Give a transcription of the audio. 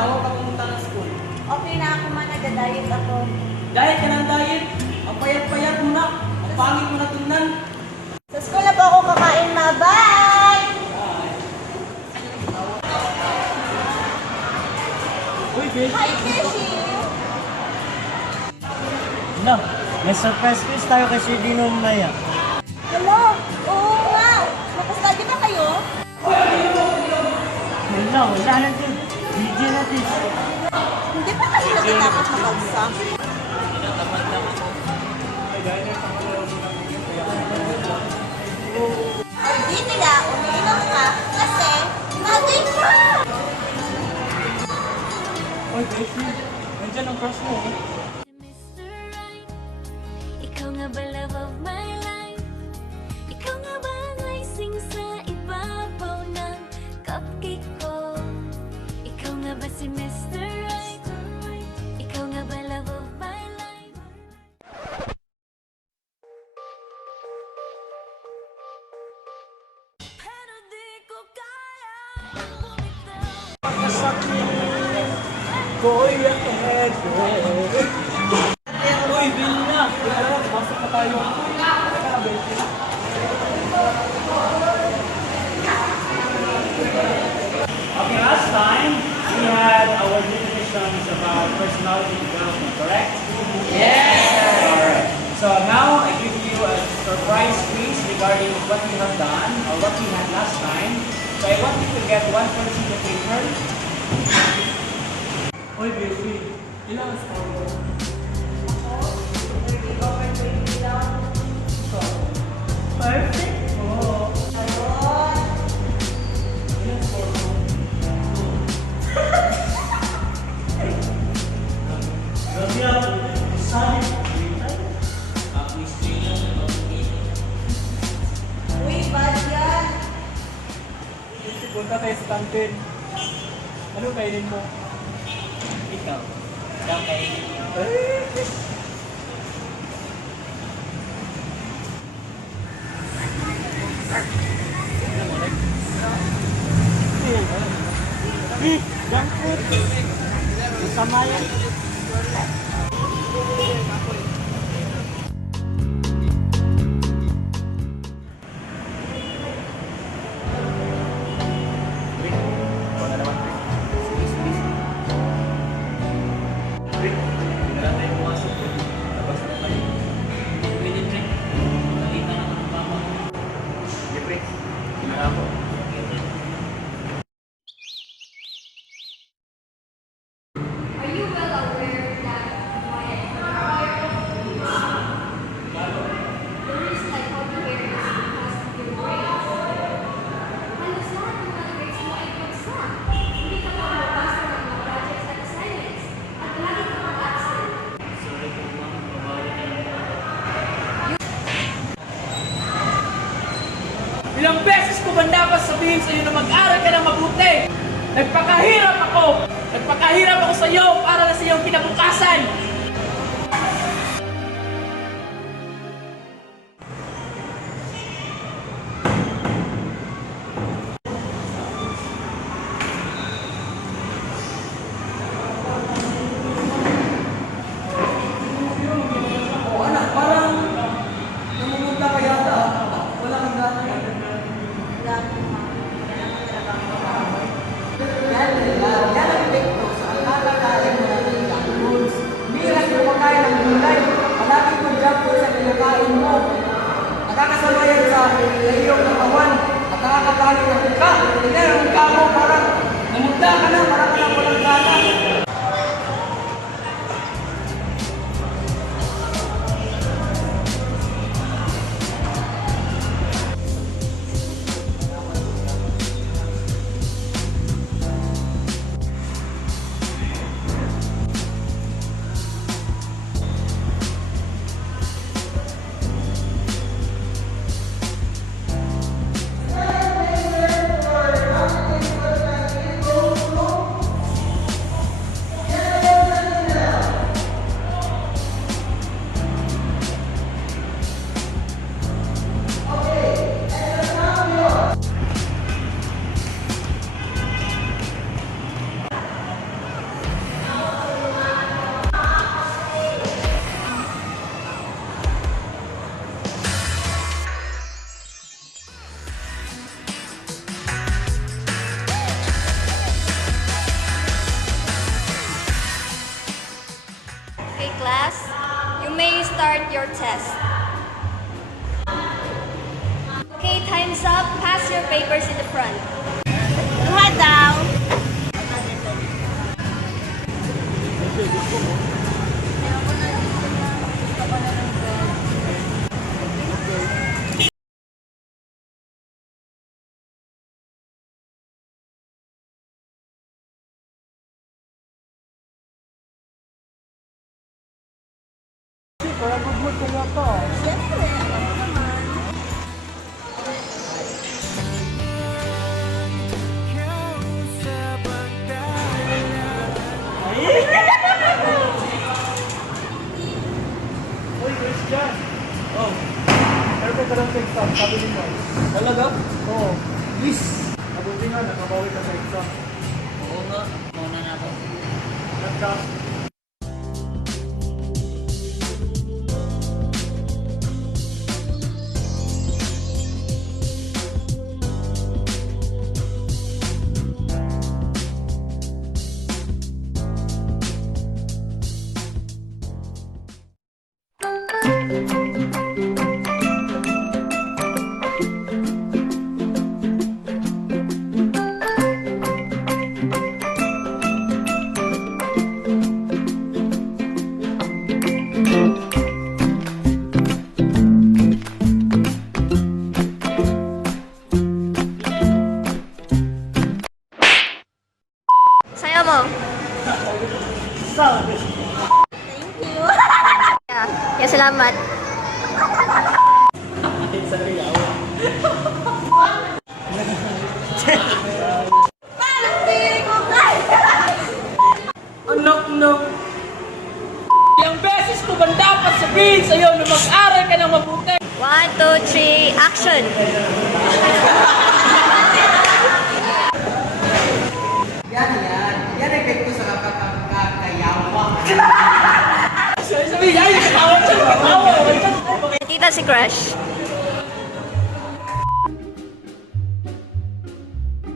bago ka pumunta ng school? Okay na ako man, nagda-diet ako. Diet ka ng diet? Ang payat-payat mo na. Ang pangit mo na tingnan. Sa school na po ako kakain na. Bye! Uy, babe. Hi, Keshi! No, may surprise quiz tayo kay Sir Dino Maya. Hello? Oo nga! Nakastadi ba kayo? Wala, wala natin. Video natin. Hindi pa kasi natatakot makagsa. Ay, di nila, umiinom ka kasi naging ka! Uy, babe. Nandiyan ang crush mo. Mr. Right, ikaw nga ba love of my life? Ikaw nga ba ang icing sa ibabaw ng cupcake ko? Ikaw nga ba si Mr. Right? Ikaw nga ba love of my life? Pero di ko kaya bumitaw. Pagkasakit ko'y ahead. Uy, Bill na. Pasok na tayo. Okay, last time we had our definitions about personality development, correct? Yes! Alright. So now I give you a surprise quiz regarding what we have done or what we had last time. So I want you to get one person to paper. Uy, baby. Ilang ang score mo? Perfect! Oo. Ilang score mo? Grabe ako. Sorry. Uy, bad yan! Punta tayo sa kantin. Ano kainin mo? Ikaw. Ikaw kayo. Junk food. Masama yan. Are you well aware that the reason I called you here is because of your grades? Halos lahat ng mga grades mo ay bagsak. Hindi ka pa mabasa ng mga projects at assignments. At lagi ka pang absent. Sorry po, ma'am. Babawi na lang. Ilang beses ko ba dapat sabihin sa iyo na mag-aral ka na mabuti? Nagpakahirap ako! Nagpakahirap ako sa iyo para na sa iyong kinabukasan! Oh, anak, parang namumugla ka yata. Wala kang gana. Wala akong ma. Wala akong trabaho. Yan ang epekto sa akala-kala mo ng junk foods. Miras mo kumakain ng gulay. Palagi mo junk foods sa kinakain mo. Nakakasama yan sa iyong katawan. At nakakagaling ng mukha. Tingnan ang mukha mo parang namutla ka na, parang ka na walang gana. class. You may start your test. Okay, time's up. Pass your papers in the front. Luha daw. Siyempre, alam mo naman. Uy, Christian! Oh, perfect ka lang sa exam, sabi ni Mike. Talaga? Oo. Yes! Mabuti nga, nakabawi ka sa exam. Oo nga. Mauna na ako. Nagka. Sayo mo. Sabi! Thank you. Yeah, salamat. Parang feeling ko kaya. Anak ng... Ilang beses ko ba dapat sabihin sa'yo na mag-aral ka ng mabuti? 1, 2, 3, action! Yan. Yan ang epekto sa kakakayawa. Sabi, ay, katawa siya, katawa. Nakita si Crush.